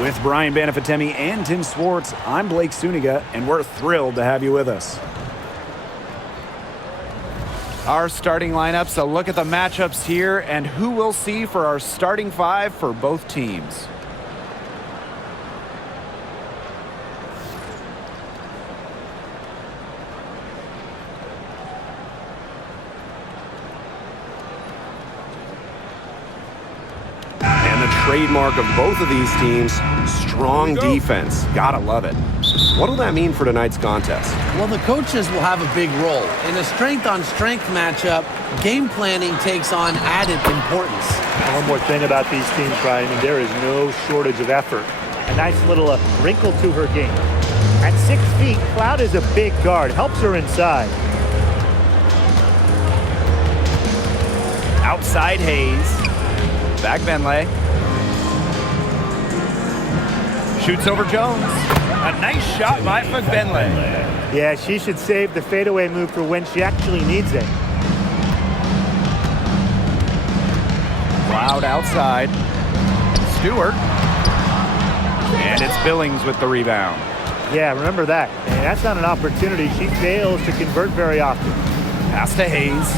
With Brian Banafitemi and Tim Swartz, I'm Blake Suniga, and we're thrilled to have you with us. Our starting lineups, a look at the matchups here, and who we'll see for our starting five for both teams. Trademark of both of these teams, strong defense. Gotta love it. What'll that mean for tonight's contest? Well, the coaches will have a big role. In a strength-on-strength matchup, game planning takes on added importance. One more thing about these teams, Brian, there is no shortage of effort. A nice little wrinkle to her game. At 6 feet, Cloud is a big guard, helps her inside. Outside Hayes. Back Benley. Shoots over Jones. A nice shot by Benley. Yeah, she should save the fadeaway move for when she actually needs it. Cloud outside. Stewart. And it's Billings with the rebound. Yeah, remember that. And that's not an opportunity she fails to convert very often. Pass to Hayes.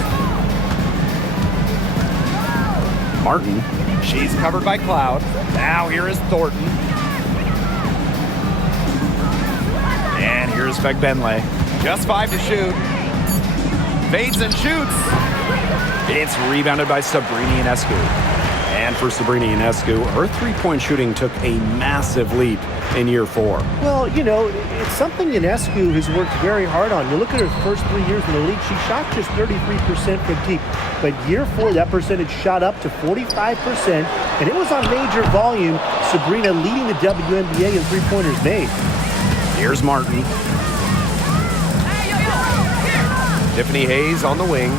Martin. She's covered by Cloud. Now here is Thornton. And here's Benley. Just 5 to shoot. Fades and shoots. It's rebounded by Sabrina Ionescu. And for Sabrina Ionescu, her three-point shooting took a massive leap in year 4. Well, you know, it's something Ionescu has worked very hard on. You look at her first 3 years in the league, she shot just 33% from deep. But year 4, that percentage shot up to 45%, and it was on major volume. Sabrina leading the WNBA in three-pointers made. Here's Martin. Tiffany Hayes on the wing.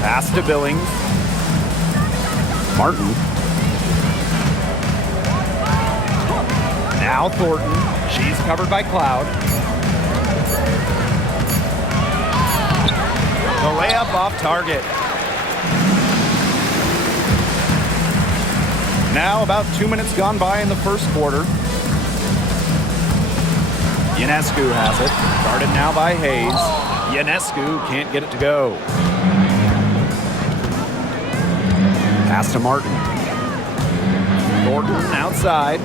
Pass to Billings. Martin. Now Thornton. She's covered by Cloud. The layup off target. Now about 2 minutes gone by in the first quarter. Ionescu has it. Guarded now by Hayes. Ionescu can't get it to go. Pass to Martin. Thornton outside.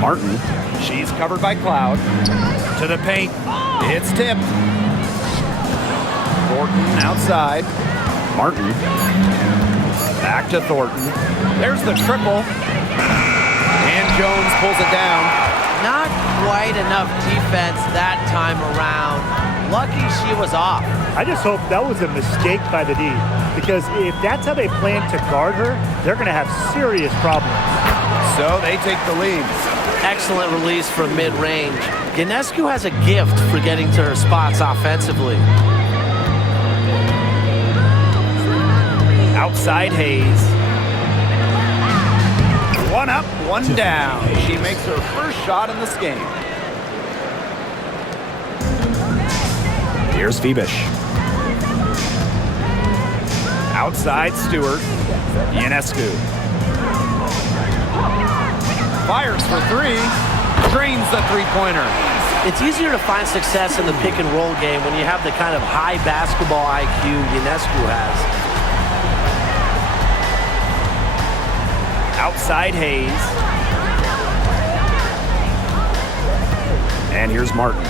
Martin. She's covered by Cloud. To the paint. It's tipped. Thornton outside. Martin. Back to Thornton. There's the triple. And Jones pulls it down. Not quite enough defense that time around. Lucky she was off. I just hope that was a mistake by the D, because if that's how they plan to guard her, they're going to have serious problems. So they take the lead. Excellent release from mid-range. Ionescu has a gift for getting to her spots offensively. Outside Hayes. One up, one down. She makes her first shot in this game. Here's Phoebish. Outside Stewart. Ionescu. Fires for 3. Drains the three-pointer. It's easier to find success in the pick-and-roll game when you have the kind of high basketball IQ Ionescu has. Outside Hayes. And here's Martin.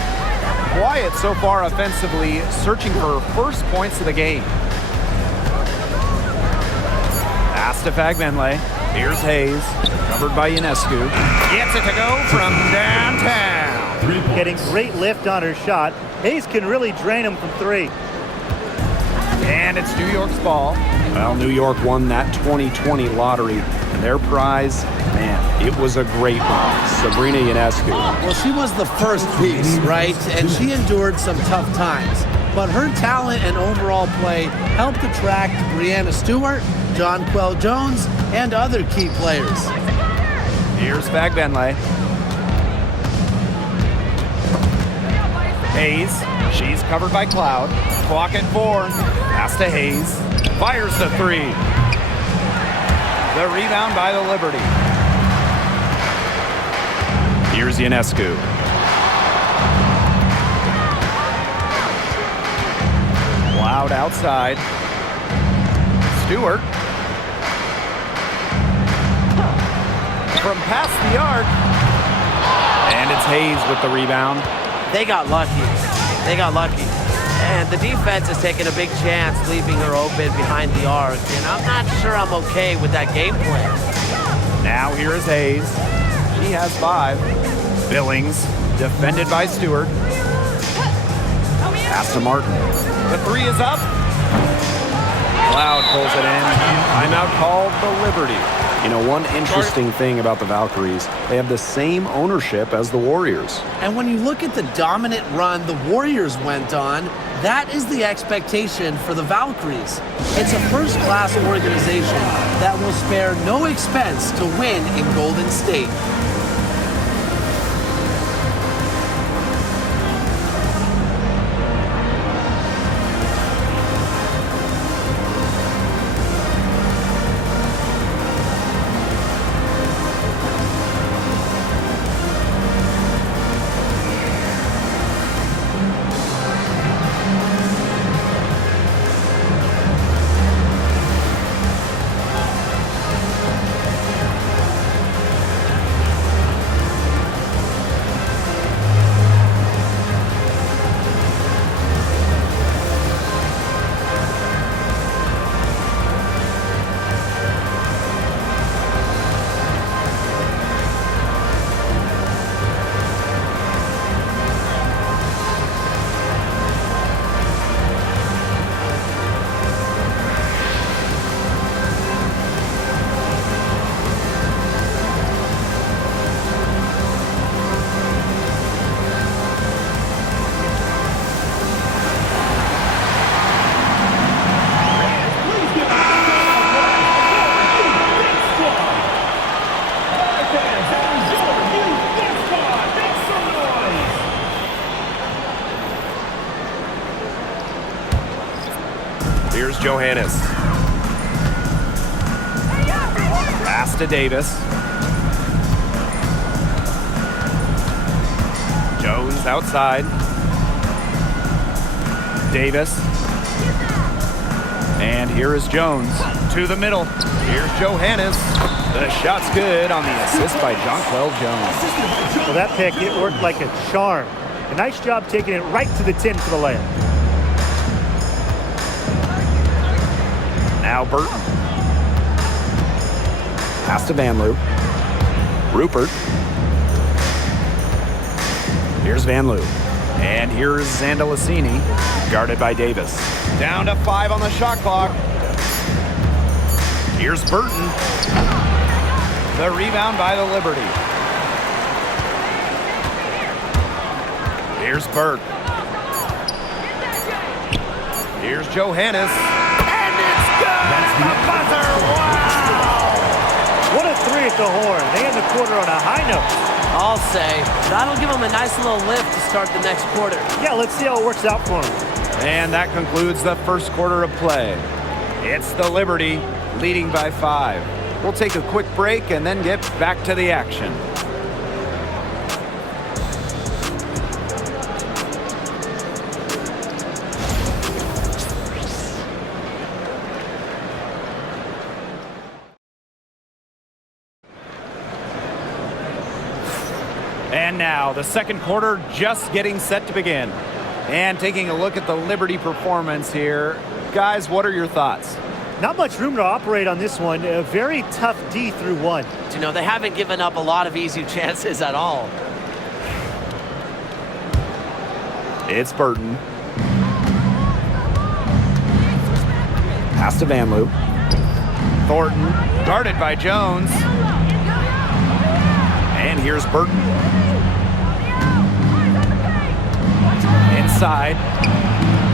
Quiet so far offensively, searching for her first points of the game. Pass to Benley. Here's Hayes. Covered by Ionescu. Gets it to go from downtown. Getting great lift on her shot. Hayes can really drain them from 3. And it's New York's ball. Well, New York won that 2020 lottery. And their prize, man, it was a great one. Sabrina Ionescu. Well, she was the first piece, right? And she endured some tough times. But her talent and overall play helped attract Breanna Stewart, Jonquel Jones, and other key players. Here's Benley. Hayes. She's covered by Cloud. Clock at 4. Pass to Hayes. Fires the 3. The rebound by the Liberty. Here's Ionescu. Cloud outside. Stewart. From past the arc. And it's Hayes with the rebound. They got lucky. They got lucky. And the defense is taking a big chance leaving her open behind the arc. And I'm not sure I'm okay with that game plan. Now here is Hayes. She has 5. Billings, defended by Stewart. Pass to Martin. The 3 is up. Cloud pulls it in. Timeout called the Liberty. You know, one interesting thing about the Valkyries, they have the same ownership as the Warriors. And when you look at the dominant run the Warriors went on, that is the expectation for the Valkyries. It's a first-class organization that will spare no expense to win in Golden State. Here's Johannes. Pass to Davis. Jones outside. Davis. And here is Jones to the middle. Here's Johannes. The shot's good on the assist by Jonquel Jones. Well, that pick, it worked like a charm. A nice job taking it right to the 10 for the layup. Now Burton. Pass to Van Loo. Rupert. Here's Van Loo. And here's Zandalicini, guarded by Davis. Down to 5 on the shot clock. Here's Burton. The rebound by the Liberty. Here's Burke. Here's Johannes. And it's good! That's the buzzer! Wow! What a 3 at the horn. They end the quarter on a high note. I'll say that'll give them a nice little lift to start the next quarter. Yeah, let's see how it works out for them. And that concludes the first quarter of play. It's the Liberty leading by 5. We'll take a quick break and then get back to the action. And now, the second quarter just getting set to begin. And taking a look at the Liberty performance here. Guys, what are your thoughts? Not much room to operate on this one. A very tough D through 1. You know, they haven't given up a lot of easy chances at all. It's Burton. Pass to Van Loo. Thornton, guarded by Jones. And here's Burton. Inside.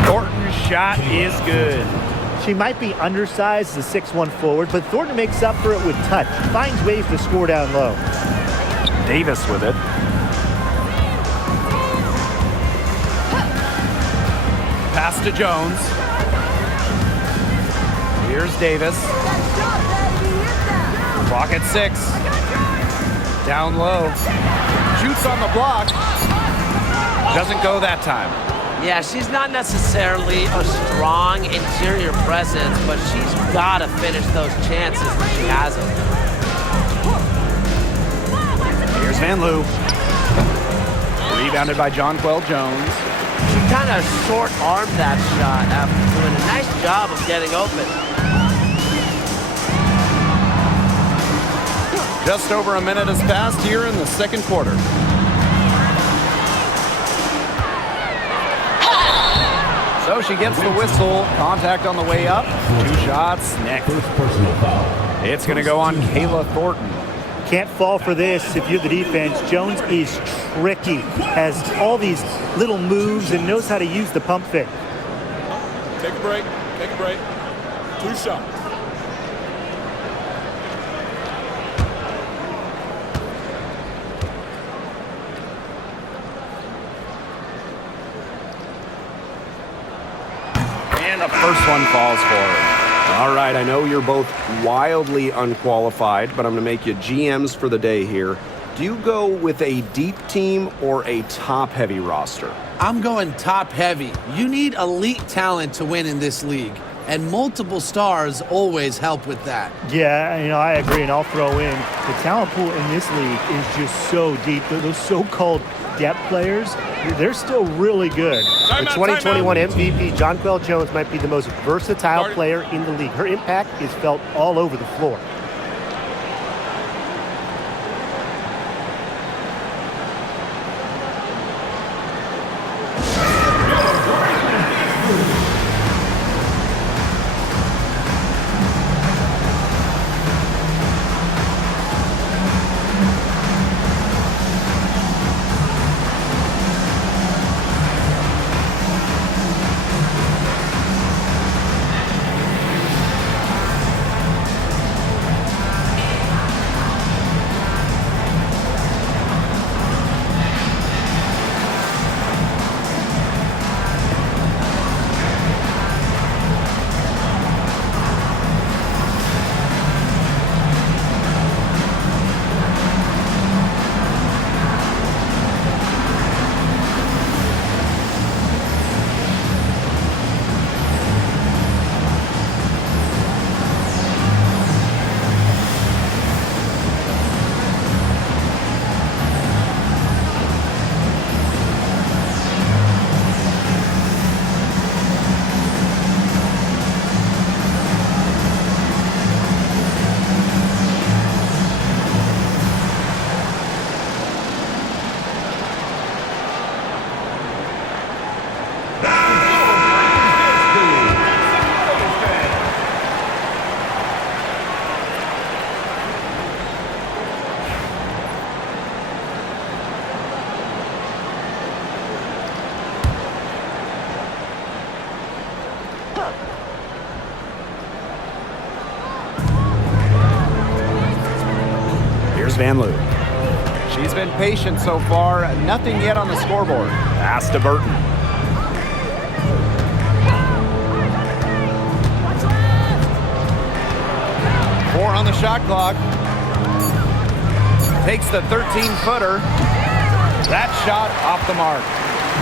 Thornton's shot is good. She might be undersized as a 6'1 forward, but Thornton makes up for it with touch. Finds ways to score down low. Davis with it. Pass to Jones. Here's Davis. Clock at 6. Down low. shoots on the block. Doesn't go that time. Yeah, she's not necessarily a strong interior presence, but she's got to finish those chances when she has them. Here's Van Loo. Rebounded by Jonquel Jones. She kind of short-armed that shot after doing a nice job of getting open. Just over a minute has passed here in the second quarter. So she gets the whistle. Contact on the way up. 2 shots next. It's going to go on Kayla Thornton. Can't fall for this if you're the defense. Jones is tricky, has all these little moves and knows how to use the pump fake. Take a break. Take a break. 2 shots. And the first one falls for her. All right, I know you're both wildly unqualified, but I'm going to make you GMs for the day here. Do you go with a deep team or a top-heavy roster? I'm going top heavy. You need elite talent to win in this league, and multiple stars always help with that. Yeah, I agree, and I'll throw in the talent pool in this league is just so deep. Those so-called depth players, they're still really good. Time The out, 2021 time out. MVP, Jonquel Jones, might be the most versatile player in the league. Her impact is felt all over the floor. Van Loo. She's been patient so far. Nothing yet on the scoreboard. Pass to Burton. Four on the shot clock. Takes the 13-footer. That shot off the mark.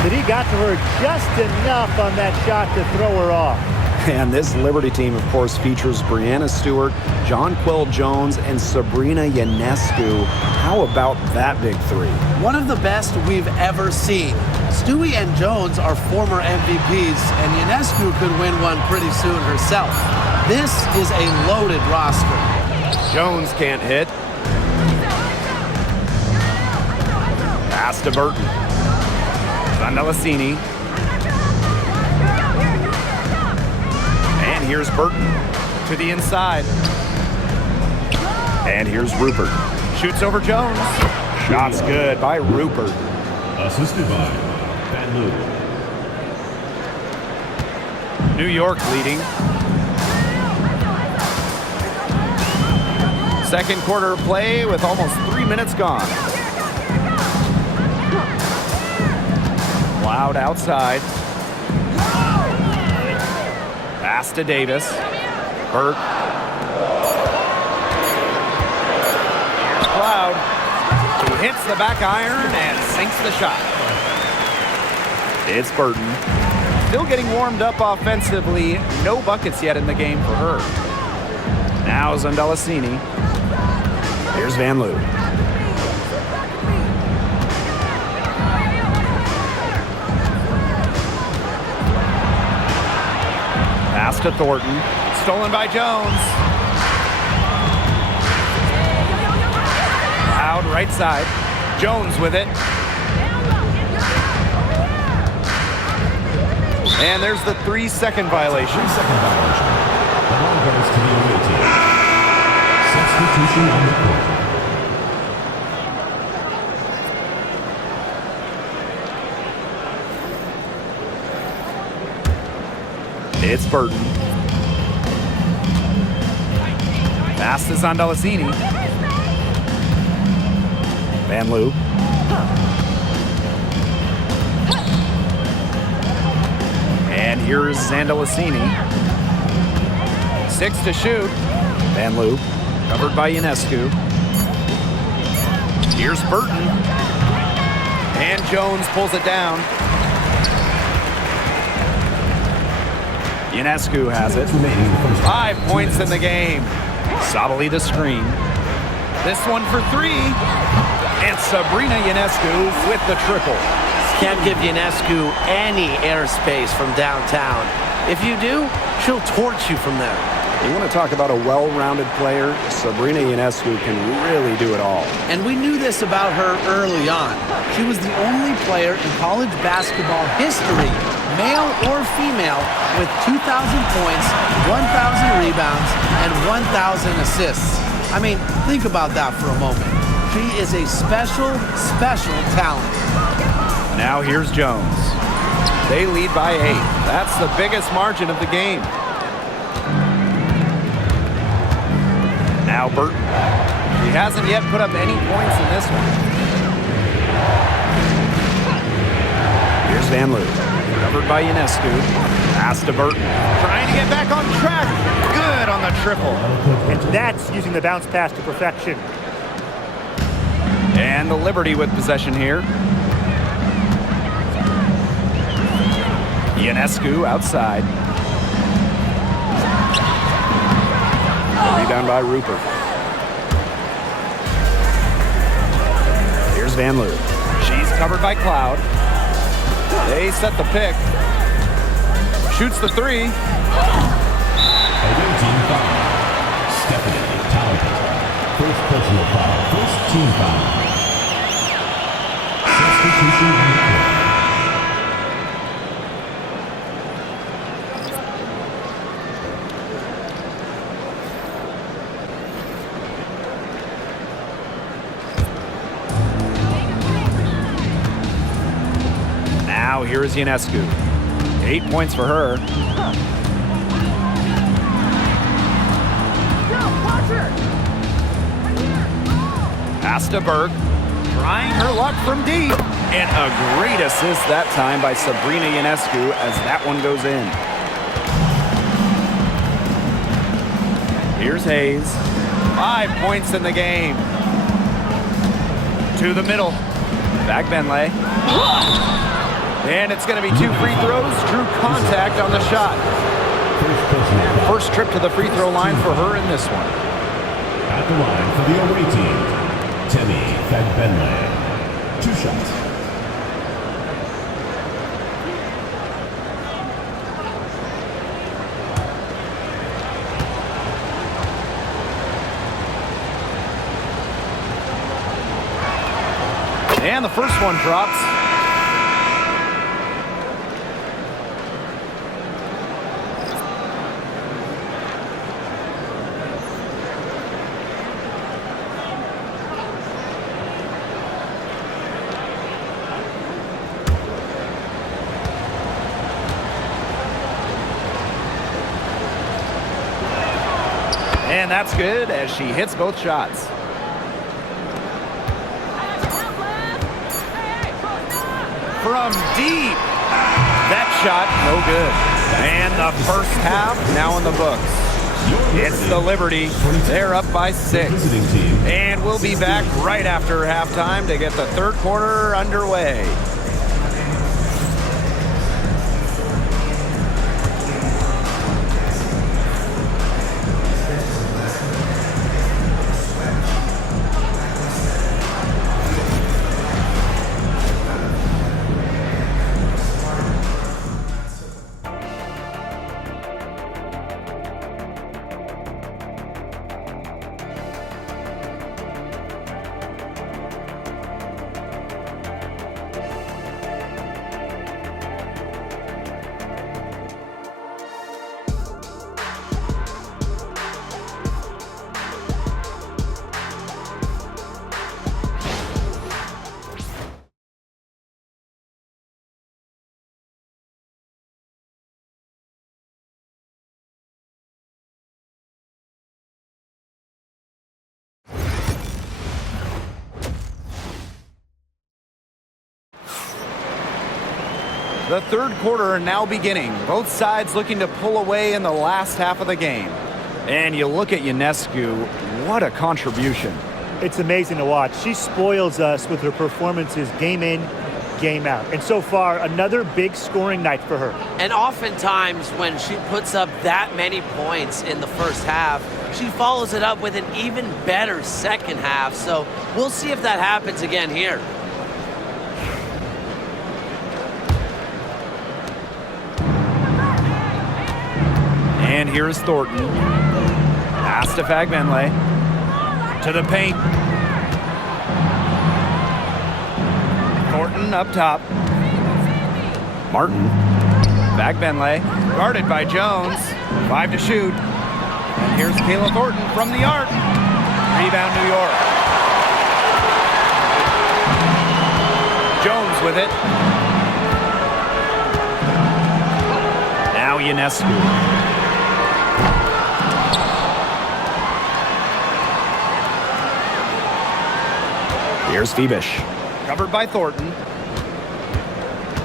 But he got to her just enough on that shot to throw her off. And this Liberty team, of course, features Breanna Stewart, Jonquel Jones, and Sabrina Ionescu. How about that big three? One of the best we've ever seen. Stewie and Jones are former MVPs, and Ionescu could win one pretty soon herself. This is a loaded roster. Jones can't hit. Pass to Burton. Zandelasini. And here's Burton to the inside. And here's Rupert. Shoots over Jones. Shot's good by Rupert. Assisted by Van Loo. New York leading. Second quarter play with almost 3 minutes gone. Loud outside. Pass to Davis. Burke. Here's Cloud. She Hits the back iron and sinks the shot. It's Burton. Still getting warmed up offensively. No buckets yet in the game for her. Now Zondalicini. Here's Van Loo. Pass to Thornton. Stolen by Jones. Out right side. Jones with it. And there's the 3-second violation. 3-second violation. The ball goes to the away team. Substitution on the court. It's Burton. Pass to Zondalicini. Van Loo. And here's Zondalicini. 6 to shoot. Van Loo. Covered by Ionescu. Here's Burton. And Jones pulls it down. Ionescu has it. 5 points in the game. Sabali the screen. This one for 3. And Sabrina Ionescu with the triple. Can't give Ionescu any airspace from downtown. If you do, she'll torch you from there. You want to talk about a well-rounded player? Sabrina Ionescu can really do it all. And we knew this about her early on. She was the only player in college basketball history, male or female, with 2,000 points, 1,000 rebounds, and 1,000 assists. I mean, think about that for a moment. She is a special, special talent. Now here's Jones. They lead by 8. That's the biggest margin of the game. Now Burton. He hasn't yet put up any points in this one. Here's Van Loo. Covered by Ionescu. Pass to Burton. Trying to get back on track. Good on the triple. And that's using the bounce pass to perfection. And the Liberty with possession here. Ionescu outside. Rebound by Rupert. Here's Van Loo. She's covered by Cloud. They set the pick. Shoots the 3. Away team foul. Stephanie Talbot. First personal foul. First team foul. Substitution on the court. Now here is Ionescu. 8 points for her. Pass to Burke. Trying her luck from deep. And a great assist that time by Sabrina Ionescu as that one goes in. Here's Hayes. 5 points in the game. To the middle. Back Benley. And it's going to be 2 free throws. Drew contact on the shot. First trip to the free throw line for her in this one. At the line for the away team, Temi Fagbenle. 2 shots. And the first one drops. And that's good as she hits both shots. From deep. That shot, no good. And the first half now in the books. It's the Liberty. They're up by 6. Visiting team. And we'll be back right after halftime to get the third quarter underway. The third quarter now beginning. Both sides looking to pull away in the last half of the game. And you look at Ionescu, what a contribution. It's amazing to watch. She spoils us with her performances game in, game out. And so far, another big scoring night for her. And oftentimes when she puts up that many points in the first half, she follows it up with an even better second half. So we'll see if that happens again here. And here's Thornton. Pass to Fagbenle. To the paint. Thornton up top. Martin. Fagbenle. Guarded by Jones. 5 to shoot. And here's Kayla Thornton from the arc. Rebound New York. Jones with it. Now Ionescu. Here's Febish. Covered by Thornton.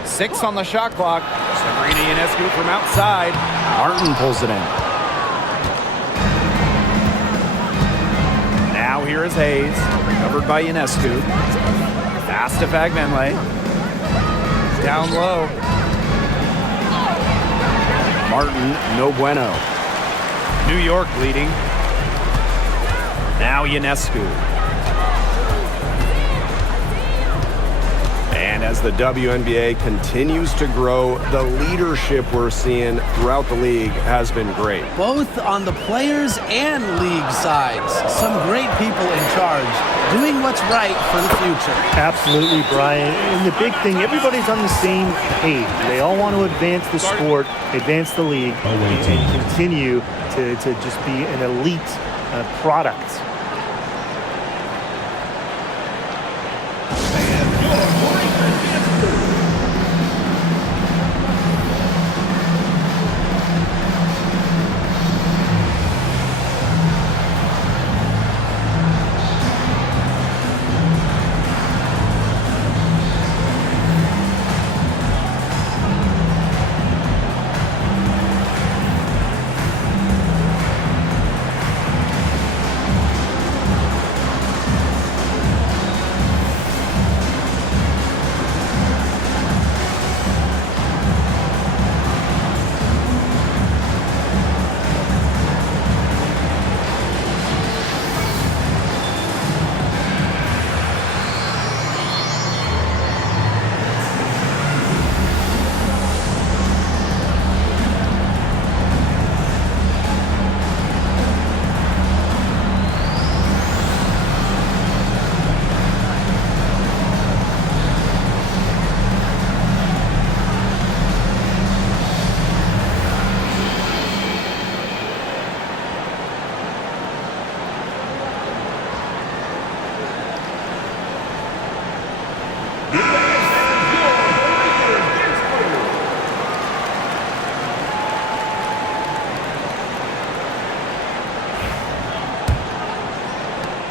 6 on the shot clock. Sabrina Ionescu from outside. Martin pulls it in. Now here is Hayes. Covered by Ionescu. Pass to Fagbenle. Down low. Martin, no bueno. New York leading. Now Ionescu. And as the WNBA continues to grow, the leadership we're seeing throughout the league has been great. Both on the players and league sides. Some great people in charge, doing what's right for the future. Absolutely, Brian. And the big thing, everybody's on the same page. They all want to advance the sport, advance the league, and continue to just be an elite product.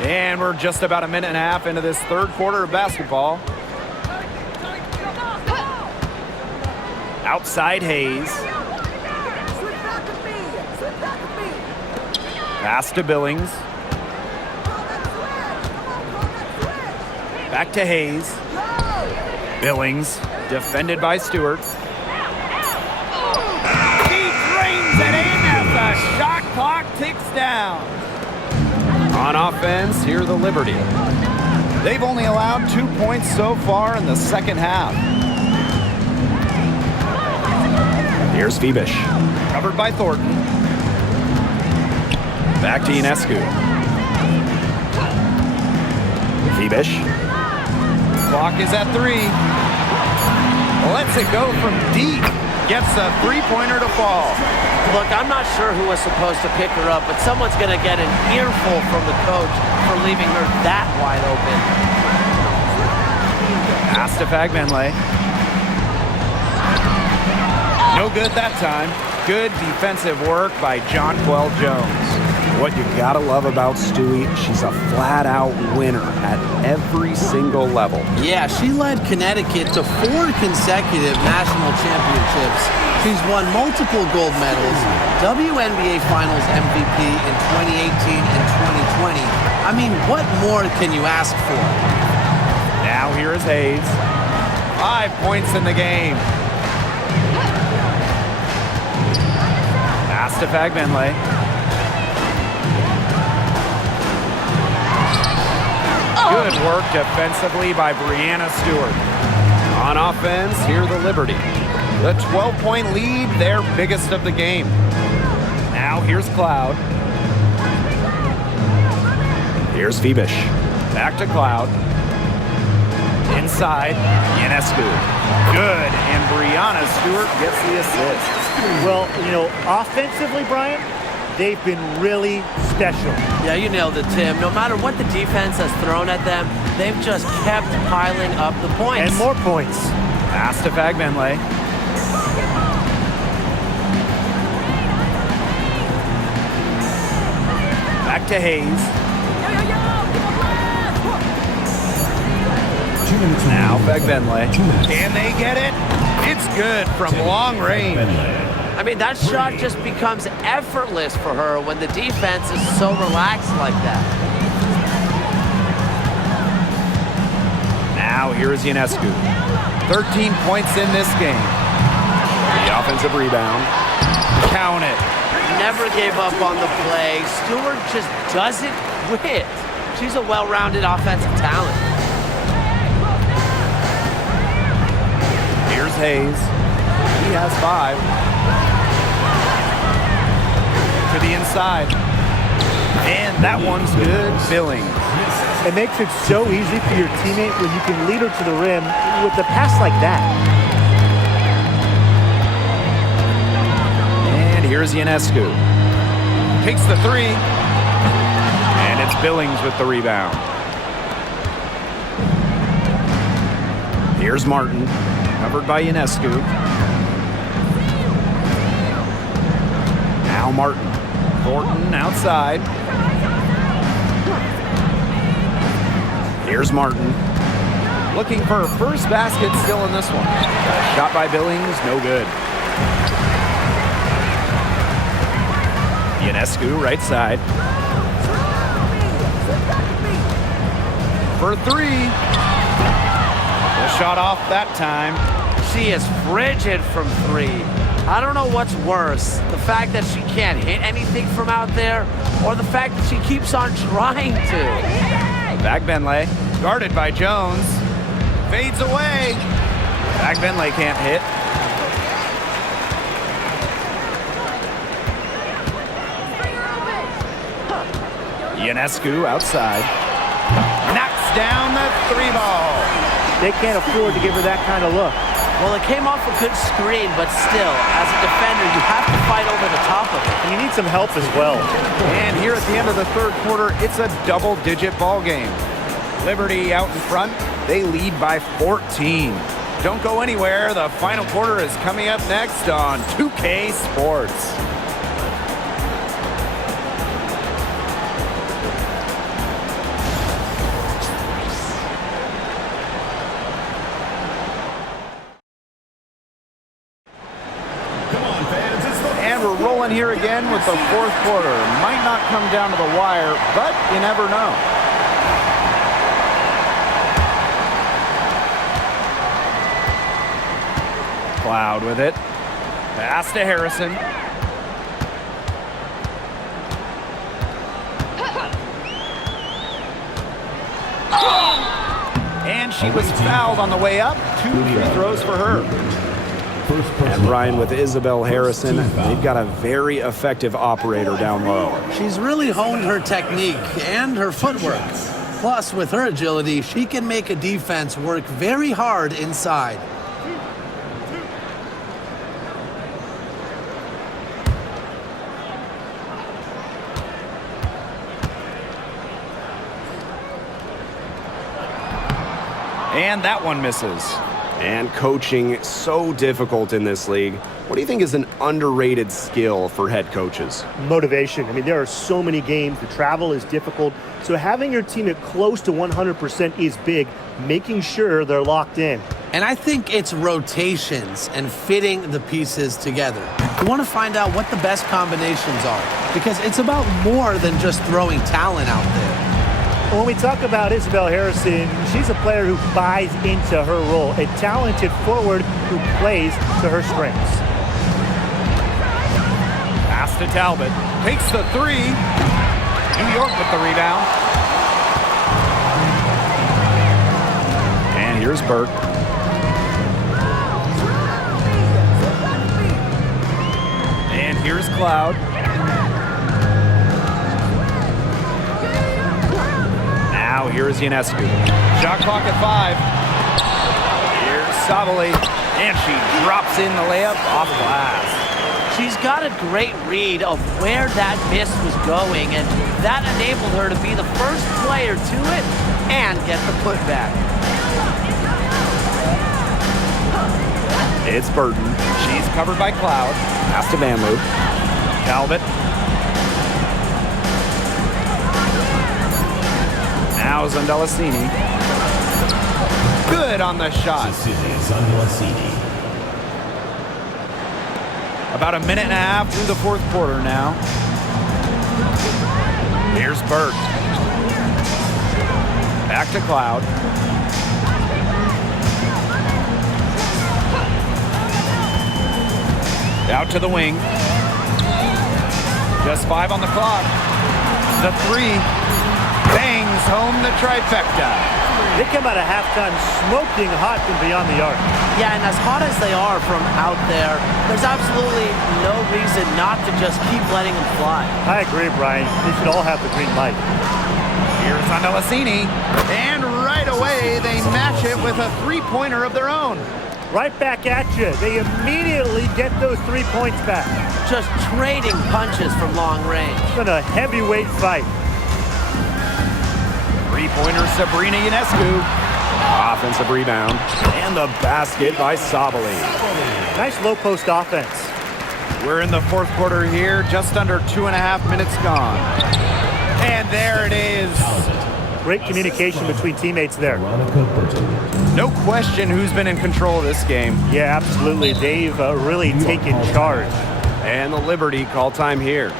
And we're just about a minute and a half into this third quarter of basketball. Outside Hayes. Pass to Billings. Back to Hayes. Billings, defended by Stewart. He drains it in as the shot clock ticks down. On offense, here the Liberty. They've only allowed 2 points so far in the second half. Here's Phoebish. Covered by Thornton. Back to Ionescu. Phoebish. Clock is at 3. Lets it go from deep. Gets a three-pointer to fall. Look, I'm not sure who was supposed to pick her up, but someone's going to get an earful from the coach for leaving her that wide open. Pass to Fagbenle. No good that time. Good defensive work by Jonquel Jones. What you gotta love about Stewie, she's a flat-out winner at every single level. Yeah, she led Connecticut to 4 consecutive national championships. She's won multiple gold medals, WNBA Finals MVP in 2018 and 2020. I mean, what more can you ask for? Now here is Hayes. 5 points in the game. Pass to Fagbenle. Good work defensively by Brianna Stewart. On offense, here the Liberty. The 12-point lead, their biggest of the game. Now here's Cloud. Here's Phoebish. Back to Cloud. Inside, Ionescu. Good, and Brianna Stewart gets the assist. Well, you know, offensively, Brian, they've been really special. Yeah, you nailed it, Tim. No matter what the defense has thrown at them, they've just kept piling up the points. And more points. Pass to Fagbenle. Back to Hayes. 2 minutes Now remaining. Fagbenle. 2 minutes. Can they get it? It's good from long range. I mean, that shot just becomes effortless for her when the defense is so relaxed like that. Now here's Ionescu. 13 points in this game. The offensive rebound. Count it. Never gave up on the play. Stewart just doesn't quit. She's a well-rounded offensive talent. Here's Hayes. He has 5. To the inside. And that one's good. Billings. It makes it so easy for your teammate when you can lead her to the rim with a pass like that. And here's Ionescu. Takes the 3. And it's Billings with the rebound. Here's Martin. Covered by Ionescu. Now Martin. Thornton outside. Here's Martin. Looking for her first basket still in this one. Shot by Billings, no good. Ionescu, right side. For 3. The shot off that time. She is frigid from 3. I don't know what's worse, the fact that she can't hit anything from out there, or the fact that she keeps on trying to. Fagbenle, guarded by Jones. Fades away. Fagbenle can't hit. Ionescu outside. Knocks down the 3 ball. They can't afford to give her that kind of look. Well, it came off a good screen, but still, as a defender, you have to fight over the top of it. And you need some help as well. And here at the end of the third quarter, it's a double-digit ball game. Liberty out in front. They lead by 14. Don't go anywhere. The final quarter is coming up next on 2K Sports. going here again with the fourth quarter. Might not come down to the wire, but you never know. Cloud with it. Pass to Harrison. And she was fouled on the way up. 2 free throws for her. And Ryan, with Isabel Harrison, they've got a very effective operator down low. She's really honed her technique and her footwork. Plus, with her agility, she can make a defense work very hard inside. And that one misses. And coaching so difficult in this league. What do you think is an underrated skill for head coaches? Motivation. I mean, there are so many games. The travel is difficult. So having your team at close to 100% is big, making sure they're locked in. And I think it's rotations and fitting the pieces together. You want to find out what the best combinations are, because it's about more than just throwing talent out there. When we talk about Isabel Harrison, she's a player who buys into her role, a talented forward who plays to her strengths. Pass to Talbot. Takes the 3. New York with the rebound. And here's Burke. And here's Cloud. Now here's Ionescu. Shot clock at 5. Here's Sabali. And she drops in the layup off glass. She's got a great read of where that miss was going, and that enabled her to be the first player to it and get the putback. It's Burton. She's covered by Cloud. Pass to Vanloo. Talbot. Now Zundelicini. Good on the shot. Cecilia Zundelicini. About a minute and a half through the fourth quarter now. Here's Burt. Back to Cloud. Out to the wing. Just 5 on the clock. The 3 bangs home the trifecta. They come out of halftime smoking hot from beyond the arc. Yeah, and as hot as they are from out there, there's absolutely no reason not to just keep letting them fly. I agree, Brian. They should all have the green light. Here's Zundelicini. And right away, they match it with a 3-pointer of their own. Right back at you. They immediately get those 3 points back. Just trading punches from long range. It's been a heavyweight fight. 3-pointer Sabrina Ionescu. Offensive rebound. And the basket by Sabali. Nice low post offense. We're in the fourth quarter here, just under 2.5 minutes gone. And there it is. Great communication between teammates there. Veronica Burton. No question who's been in control of this game. Yeah, absolutely. They've really taken charge. And the Liberty call time here.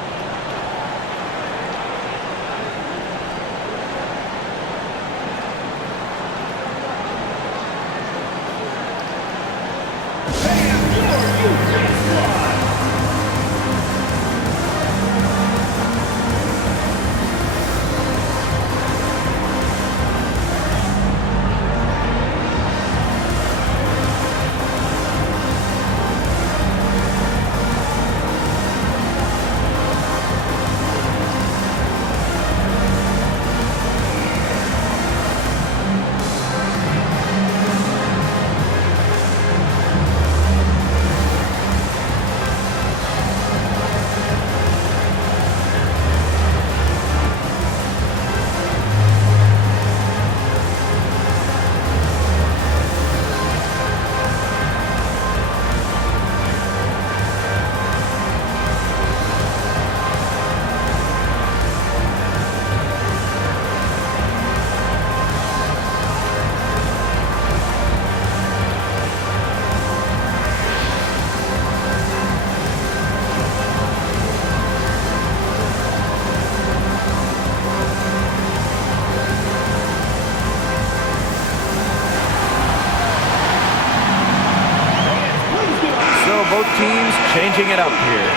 teams changing it up here.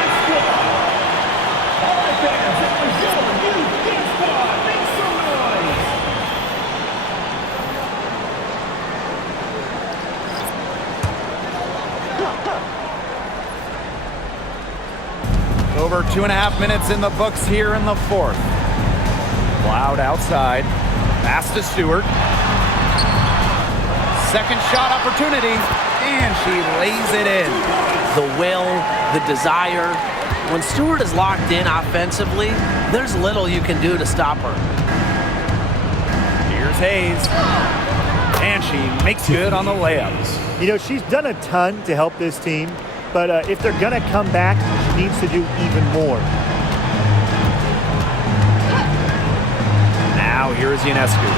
Over 2.5 minutes in the books here in the fourth. Cloud outside. Pass to Stewart. Second shot opportunity, and she lays it in. The will, the desire. When Stewart is locked in offensively, there's little you can do to stop her. Here's Hayes. And she makes good on the layups. You know, she's done a ton to help this team, but if they're going to come back, she needs to do even more. Now here's Ionescu.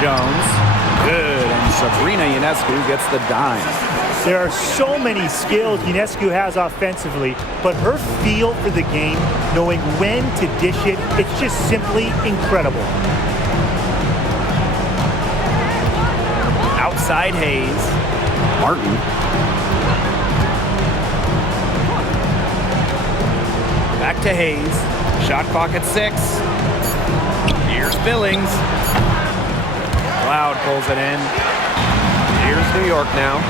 Jones. Good, and Sabrina Ionescu gets the dime. There are so many skills Ionescu has offensively, but her feel for the game, knowing when to dish it, it's just simply incredible. Outside Hayes. Martin. Back to Hayes. Shot clock at 6. Here's Billings. Cloud pulls it in. Here's New York now.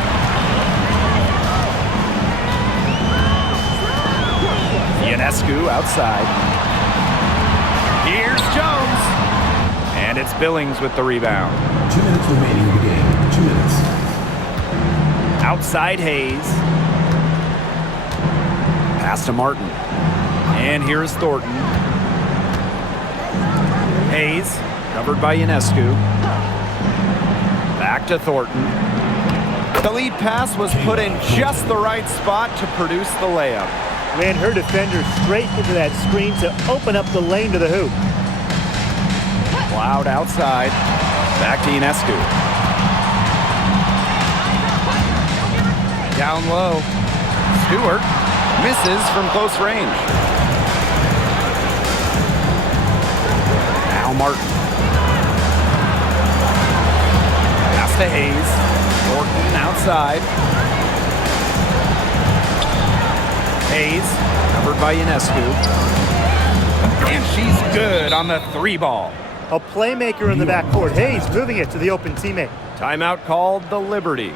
Ionescu outside. Here's Jones. And it's Billings with the rebound. 2 minutes remaining in the game. 2 minutes. Outside Hayes. Pass to Martin. And here's Thornton. Hayes, covered by Ionescu. Back to Thornton. The lead pass was put in just the right spot to produce the layup. Ran her defender straight into that screen to open up the lane to the hoop. Cloud outside. Back to Ionescu. Down low. Stewart misses from close range. Now Martin. Pass to Hayes. Thornton outside. Hayes, covered by Ionescu. And she's good on the 3 ball. A playmaker in the backcourt. Hayes moving it to the open teammate. Timeout called the Liberty.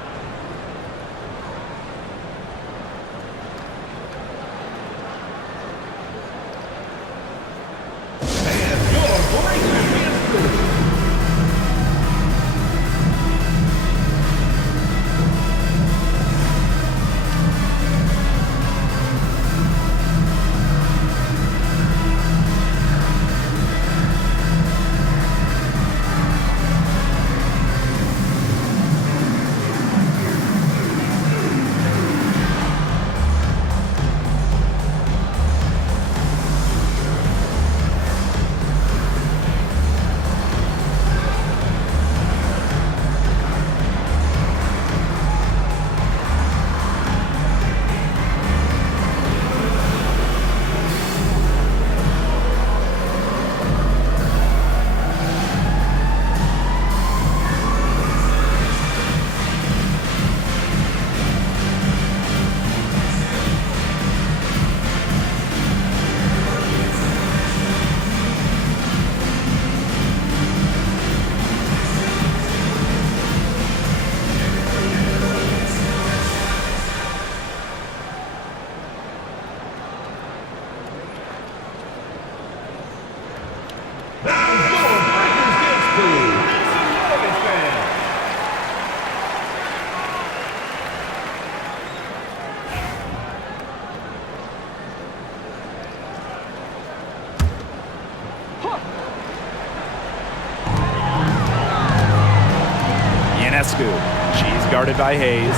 Ionescu. She's guarded by Hayes.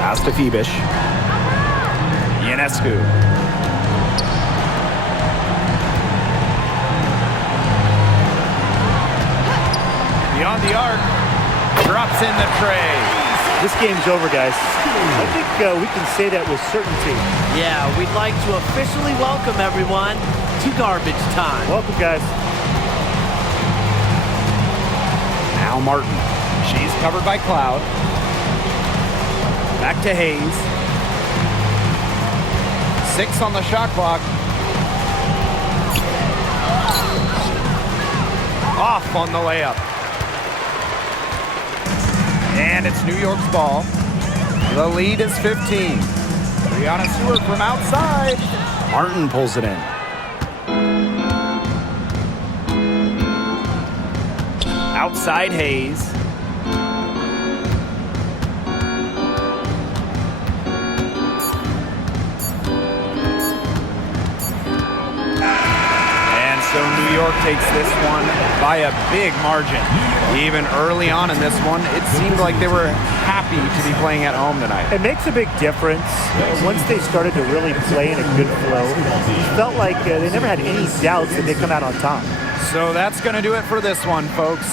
Pass to Phoebish. Ionescu. Beyond the arc. Drops in the tray. This game's over, guys. I think we can say that with certainty. Yeah, we'd like to officially welcome everyone to garbage time. Welcome, guys. Now Martin. She's covered by Cloud. Back to Hayes. 6 on the shot clock. Off on the layup. And it's New York's ball. The lead is 15. Brianna Stewart from outside. Martin pulls it in. Outside Hayes. And so New York takes this one by a big margin. Even early on in this one, it seemed like they were happy to be playing at home tonight. It makes a big difference. Once they started to really play in a good flow, it felt like they never had any doubts that they'd come out on top. So that's going to do it for this one, folks.